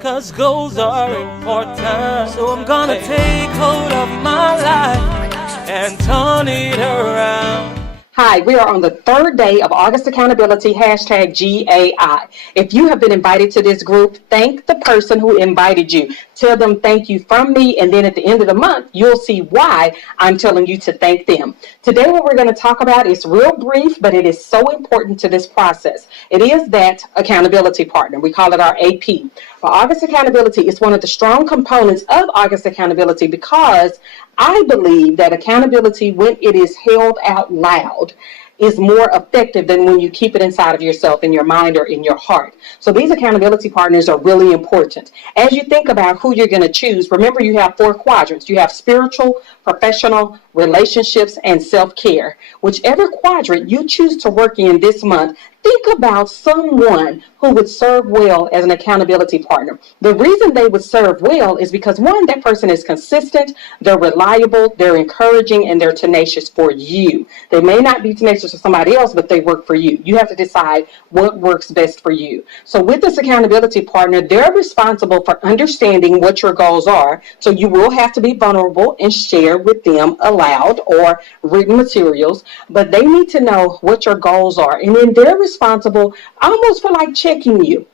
'cause goals are important. So I'm gonna take hold of my life and turn it around. Hi, we are on the third day of August Accountability, #GAI. If you have been invited to this group, thank the person who invited you. Tell them thank you from me, and then at the end of the month, you'll see why I'm telling you to thank them. Today, what we're going to talk about is real brief, but it is so important to this process. It is that accountability partner. We call it our AP. For August Accountability, it's one of the strong components of August Accountability because I believe that accountability, when it is held out loud, is more effective than when you keep it inside of yourself, in your mind, or in your heart. So these accountability partners are really important. As you think about who you're going to choose, remember you have 4 quadrants. You have spiritual, professional, relationships, and self-care. Whichever quadrant you choose to work in this month, think about someone who would serve well as an accountability partner. The reason they would serve well is because, one, that person is consistent, they're reliable, they're encouraging, and they're tenacious for you. They may not be tenacious for somebody else, but they work for you. You have to decide what works best for you. So with this accountability partner, they're responsible for understanding what your goals are. So you will have to be vulnerable and share with them aloud or written materials, but they need to know what your goals are. And then they're responsible almost for like checking you.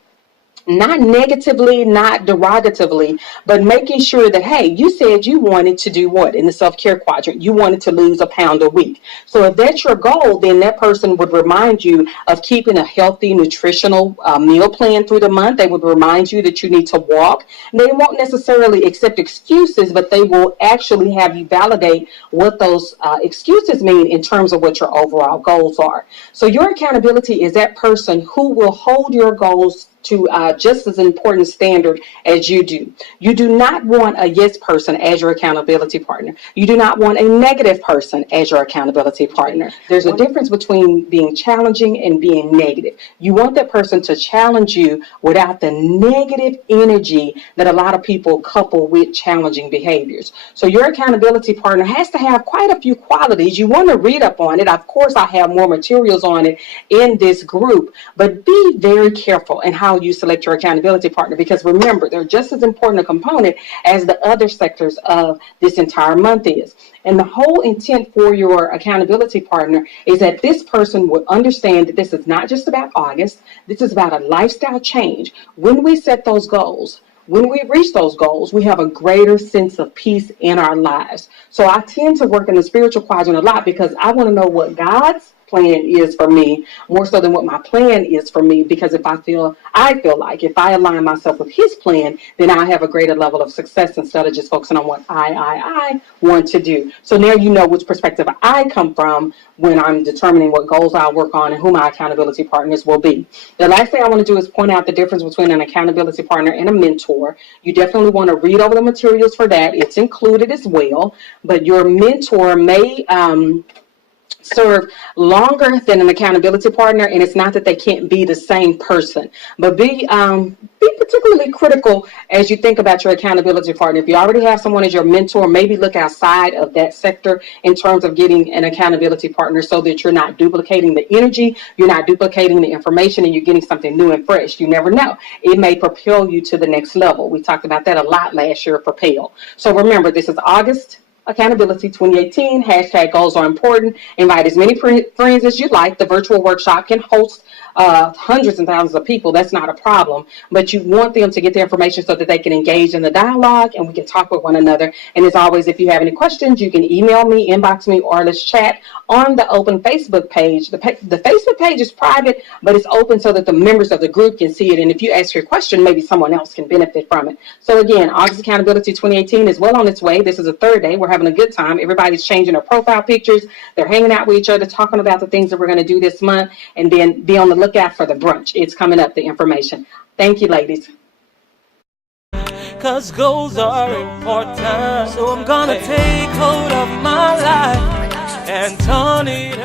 Not negatively, not derogatively, but making sure that, hey, you said you wanted to do what in the self-care quadrant? You wanted to lose a pound a week. So if that's your goal, then that person would remind you of keeping a healthy, nutritional meal plan through the month. They would remind you that you need to walk. They won't necessarily accept excuses, but they will actually have you validate what those excuses mean in terms of what your overall goals are. So your accountability is that person who will hold your goals to just as important standard as you do. You do not want a yes person as your accountability partner. You do not want a negative person as your accountability partner. There's a difference between being challenging and being negative. You want that person to challenge you without the negative energy that a lot of people couple with challenging behaviors. So your accountability partner has to have quite a few qualities. You want to read up on it. Of course, I have more materials on it in this group, but be very careful in how you select your accountability partner, because remember, they're just as important a component as the other sectors of this entire month is. And the whole intent for your accountability partner is that this person will understand that this is not just about August. This is about a lifestyle change. When we set those goals, when we reach those goals, we have a greater sense of peace in our lives. So I tend to work in the spiritual quadrant a lot because I want to know what God's plan is for me more so than what my plan is for me, because if I feel like if I align myself with his plan, then I have a greater level of success instead of just focusing on what I want to do. So now you know which perspective I come from when I'm determining what goals I work on and who my accountability partners will be. The last thing I want to do is point out the difference between an accountability partner and a mentor. You definitely want to read over the materials for that. It's included as well, but your mentor may serve longer than an accountability partner, and it's not that they can't be the same person, but be particularly critical as you think about your accountability partner. If you already have someone as your mentor, maybe look outside of that sector in terms of getting an accountability partner so that you're not duplicating the energy, you're not duplicating the information, and you're getting something new and fresh. You never know. It may propel you to the next level. We talked about that a lot last year, propel. So remember, this is August Accountability 2018, #goals are important. Invite as many friends as you like. The virtual workshop can host hundreds and thousands of people. That's not a problem, but you want them to get the information so that they can engage in the dialogue and we can talk with one another. And as always, if you have any questions, you can email me, inbox me, or let's chat on the open Facebook page. The Facebook page is private, but it's open so that the members of the group can see it. And if you ask your question, maybe someone else can benefit from it. So again, August Accountability 2018 is well on its way. This is the third day. We're having a good time. Everybody's changing their profile pictures. They're hanging out with each other, talking about the things that we're going to do this month, and then be on the look out for the brunch. It's coming up, the information. Thank you, ladies. 'Cause goals are important. So I'm gonna take hold of my life and turn it around.